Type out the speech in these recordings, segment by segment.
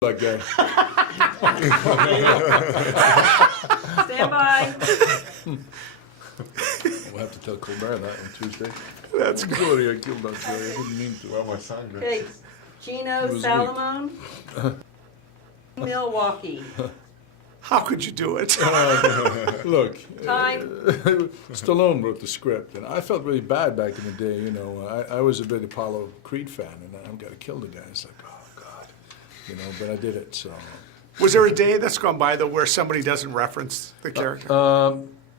That guy. Stand by. We'll have to tell Colbert that on Tuesday. That's I'm sorry, I killed that guy. I didn't mean to. Well, my son did. Okay, Gino was Salomone, Milwaukee. How could you do it? Look, Time. Stallone wrote the script, and I felt really bad back in the day. You know, I was a big Apollo Creed fan, and I'm gonna kill the guy. It's like, oh God, you know. But I did it. So. Was there a day that's gone by, though, where somebody doesn't reference the character?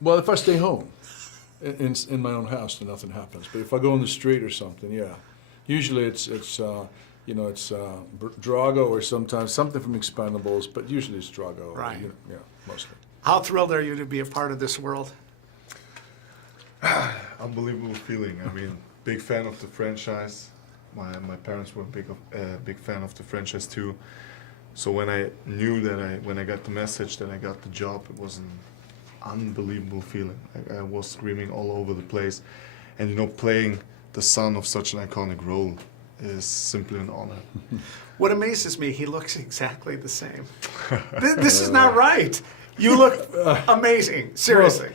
Well, if I stay home, in my own house, then nothing happens. But if I go in the street or something, yeah. Usually it's Drago or sometimes something from Expendables, but usually it's Drago. Right. You know, yeah, mostly. How thrilled are you to be a part of this world? Unbelievable feeling. I mean, big fan of the franchise. My parents were big fan of the franchise too. So when I knew that when I got the message that I got the job, it was an unbelievable feeling. I was screaming all over the place, and you know, playing the son of such an iconic role is simply an honor. What amazes me, he looks exactly the same. This is not right. You look amazing, seriously.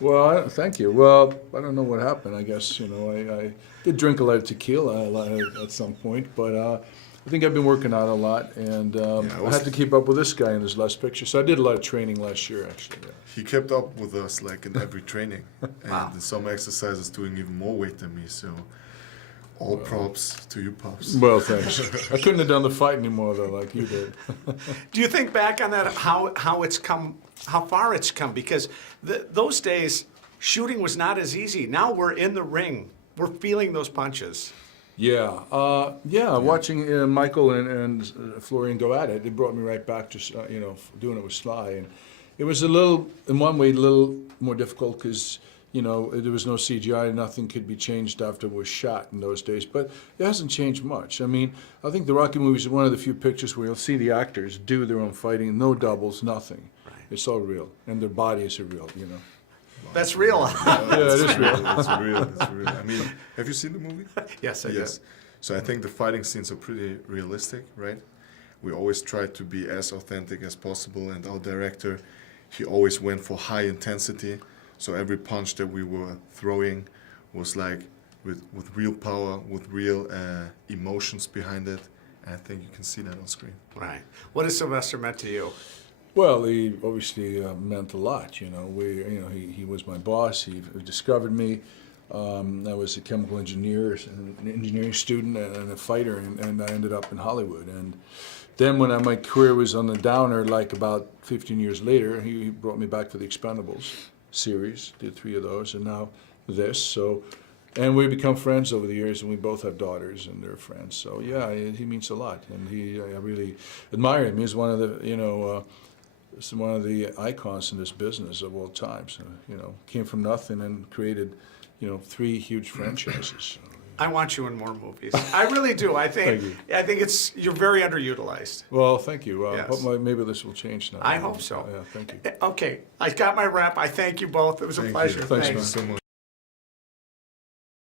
Well, thank you. Well, I don't know what happened. I guess, you know, I did drink a lot of tequila at some point, but I think I've been working out a lot, and I had to keep up with this guy in his last picture. So I did a lot of training last year, actually. Yeah. He kept up with us like in every training, and Wow. in some exercises doing even more weight than me. So all props to you, pops. Well, thanks. I couldn't have done the fight anymore, though, like you did. Do you think back on that, how it's come, how far it's come? Because those days, shooting was not as easy. Now we're in the ring. We're feeling those punches. Yeah, watching Michael and Florian go at it, it brought me right back to, you know, doing it with Sly. And it was a little, in one way, a little more difficult because, you know, there was no CGI, nothing could be changed after it was shot in those days. But it hasn't changed much. I mean, I think the Rocky movies are one of the few pictures where you'll see the actors do their own fighting, no doubles, nothing. Right. It's all real, and their bodies are real, you know. That's real. Yeah, it is real. It's real. It's real. I mean, have you seen the movie? Yes, I did. So I think the fighting scenes are pretty realistic, right? We always try to be as authentic as possible, and our director, he always went for high intensity. So every punch that we were throwing was like with real power, with real emotions behind it. And I think you can see that on screen. Right. What has Sylvester meant to you? Well, he obviously meant a lot. You know, he was my boss. He discovered me. I was a chemical engineer, an engineering student, and a fighter, and I ended up in Hollywood. And then when my career was on the downer, like about 15 years later, he brought me back for the Expendables series. Did 3 of those, and now this. So, and we've become friends over the years, and we both have daughters, and they're friends. So yeah, he means a lot, and I really admire him. He's one of the, you know. It's one of the icons in this business of all time. So, you know, came from nothing and created, you know, 3 huge franchises. I want you in more movies. I really do. I think you're very underutilized. Well, thank you. Yes. Hope maybe this will change now. I hope so. Yeah, thank you. Okay, I got my wrap. I thank you both. It was a pleasure. Thanks, Thank you so much.